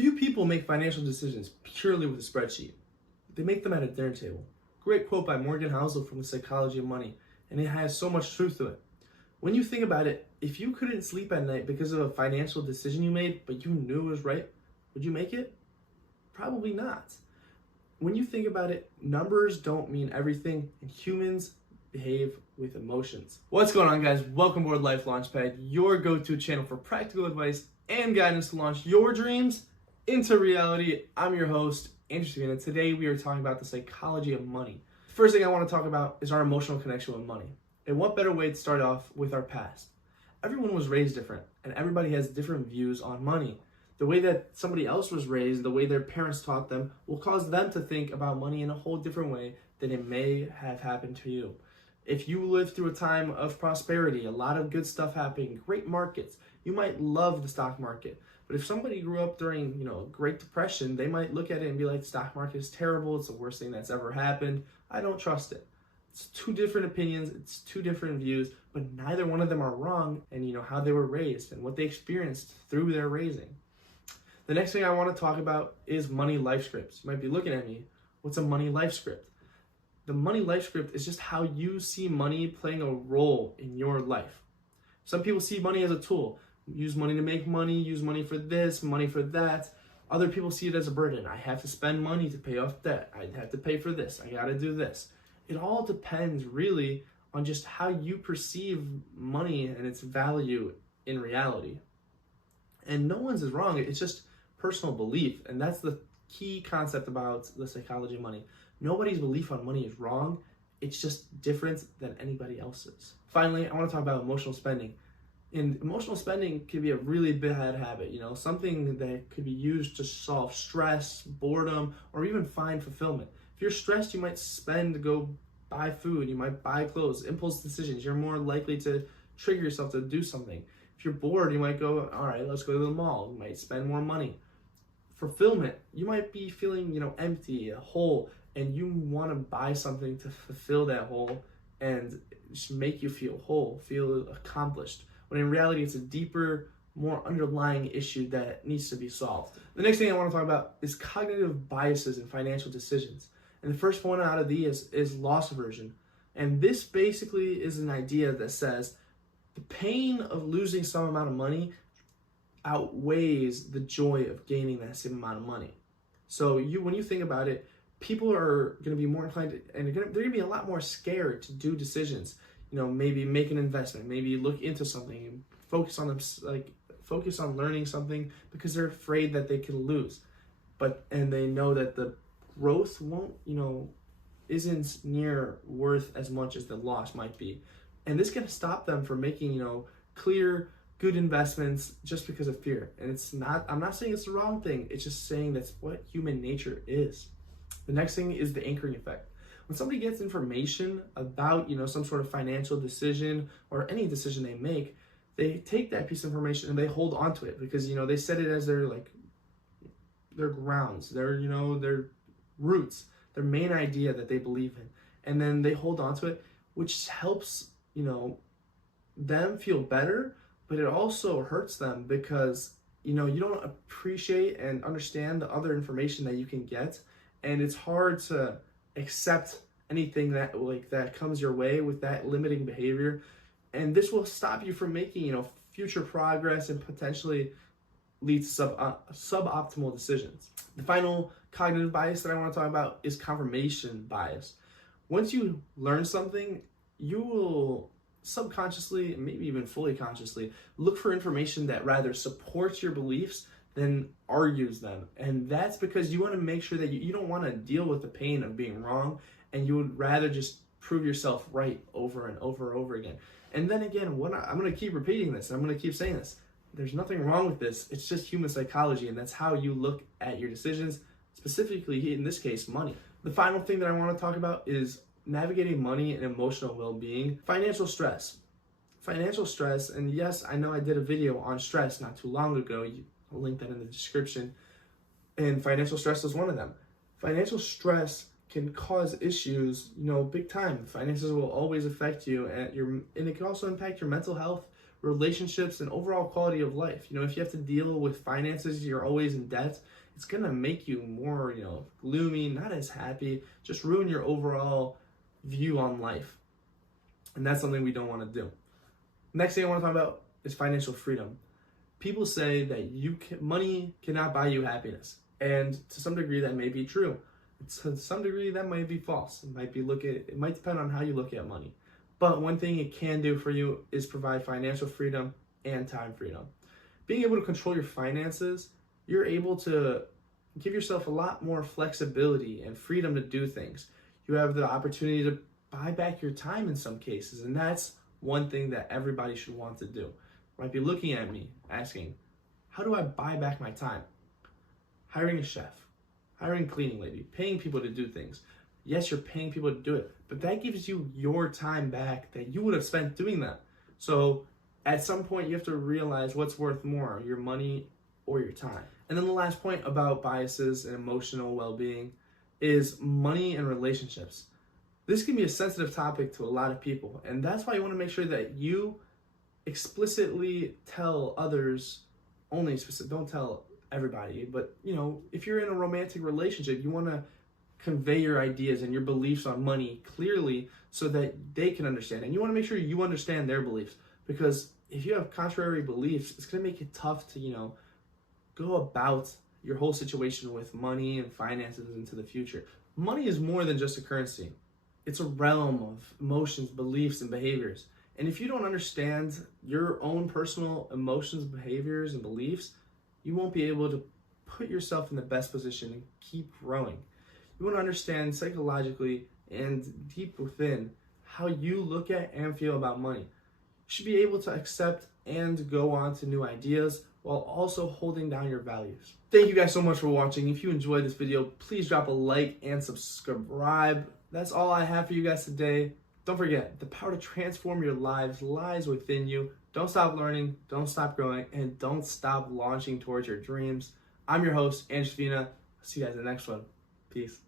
Few people make financial decisions purely with a spreadsheet. They make them at a dinner table. Great quote by Morgan Housel from The Psychology of Money, and it has so much truth to it. When you think about it, if you couldn't sleep at night because of a financial decision you made, but you knew it was right, would you make it? Probably not. When you think about it, numbers don't mean everything, and humans behave with emotions. What's going on, guys? Welcome aboard Life Launchpad, your go-to channel for practical advice and guidance to launch your dreams into reality. I'm your host, Andrew Savina, and today we are talking about the psychology of money. First thing I want to talk about is our emotional connection with money. And what better way to start off with our past? Everyone was raised different, and everybody has different views on money. The way that somebody else was raised, the way their parents taught them, will cause them to think about money in a whole different way than it may have happened to you. If you lived through a time of prosperity, a lot of good stuff happening, great markets, you might love the stock market. But if somebody grew up during, Great Depression, they might look at it and be like, stock market is terrible, it's the worst thing that's ever happened, I don't trust it. It's two different opinions, it's two different views, but neither one of them are wrong, and how they were raised and what they experienced through their raising. The next thing I want to talk about is money life scripts. You might be looking at me, what's a money life script? The money life script is just how you see money playing a role in your life. Some people see money as a tool. Use money to make money, use money for this, money for that. Other people see it as a burden. I have to spend money to pay off debt. I have to pay for this. I got to do this. It all depends really on just how you perceive money and its value in reality. And no one's is wrong. It's just personal belief. And that's the key concept about the psychology of money. Nobody's belief on money is wrong. It's just different than anybody else's. Finally, I want to talk about emotional spending. And emotional spending can be a really bad habit, something that could be used to solve stress, boredom, or even find fulfillment. If you're stressed, you might spend to go buy food, you might buy clothes, impulse decisions. You're more likely to trigger yourself to do something. If you're bored, you might go, all right, let's go to the mall. You might spend more money. Fulfillment, you might be feeling, empty, a hole, and you want to buy something to fulfill that hole and just make you feel whole, feel accomplished. When in reality, it's a deeper, more underlying issue that needs to be solved. The next thing I want to talk about is cognitive biases in financial decisions. And the first one out of these is loss aversion. And this basically is an idea that says the pain of losing some amount of money outweighs the joy of gaining that same amount of money. So when you think about it, people are going to be more inclined to, and they're going to be a lot more scared to do decisions. Maybe make an investment, maybe look into something, and focus on learning something because they're afraid that they can lose. And they know that the growth isn't near worth as much as the loss might be. And this can stop them from making, clear, good investments just because of fear. And I'm not saying it's the wrong thing. It's just saying that's what human nature is. The next thing is the anchoring effect. When somebody gets information about, some sort of financial decision or any decision they make, they take that piece of information and they hold on to it because, they set it as their grounds, their roots, their main idea that they believe in. And then they hold on to it, which helps, them feel better, but it also hurts them because, you don't appreciate and understand the other information that you can get. And it's hard to accept anything that comes your way with that limiting behavior. And this will stop you from making, future progress and potentially lead to suboptimal decisions. The final cognitive bias that I want to talk about is confirmation bias. Once you learn something, you will subconsciously, and maybe even fully consciously, look for information that rather supports your beliefs than argues them. And that's because you want to make sure that you don't want to deal with the pain of being wrong, and you would rather just prove yourself right over and over and over again. And then again, I'm going to keep repeating this, and I'm going to keep saying this. There's nothing wrong with this. It's just human psychology, and that's how you look at your decisions, specifically in this case, money. The final thing that I want to talk about is navigating money and emotional well-being. Financial stress, and yes, I know I did a video on stress not too long ago. I'll link that in the description. And financial stress is one of them. Financial stress can cause issues, big time. Finances will always affect you, and it can also impact your mental health, relationships, and overall quality of life. If you have to deal with finances, you're always in debt, it's going to make you more, gloomy, not as happy, just ruin your overall view on life. And that's something we don't want to do. Next thing I want to talk about is financial freedom. People say that money cannot buy you happiness. And to some degree, that may be true. To some degree, that might be false. It might depend on how you look at money. But one thing it can do for you is provide financial freedom and time freedom. Being able to control your finances, you're able to give yourself a lot more flexibility and freedom to do things. You have the opportunity to buy back your time in some cases, and that's one thing that everybody should want to do. You might be looking at me asking, how do I buy back my time? Hiring a chef, hiring a cleaning lady, paying people to do things. Yes, you're paying people to do it, but that gives you your time back that you would have spent doing that. So at some point, you have to realize what's worth more, your money or your time. And then the last point about biases and emotional well-being is money and relationships. This can be a sensitive topic to a lot of people, and that's why you want to make sure that you explicitly tell others, don't tell everybody, but if you're in a romantic relationship, you want to convey your ideas and your beliefs on money clearly so that they can understand. And you want to make sure you understand their beliefs, because if you have contrary beliefs, it's going to make it tough to, go about your whole situation with money and finances into the future. Money is more than just a currency. It's a realm of emotions, beliefs, and behaviors. And if you don't understand your own personal emotions, behaviors, and beliefs, you won't be able to put yourself in the best position and keep growing. You want to understand psychologically and deep within how you look at and feel about money. You should be able to accept and go on to new ideas while also holding down your values. Thank you guys so much for watching. If you enjoyed this video, please drop a like and subscribe. That's all I have for you guys today. Don't forget, the power to transform your lives lies within you. Don't stop learning, don't stop growing, and don't stop launching towards your dreams. I'm your host, Ange Fina. See you guys in the next one. Peace.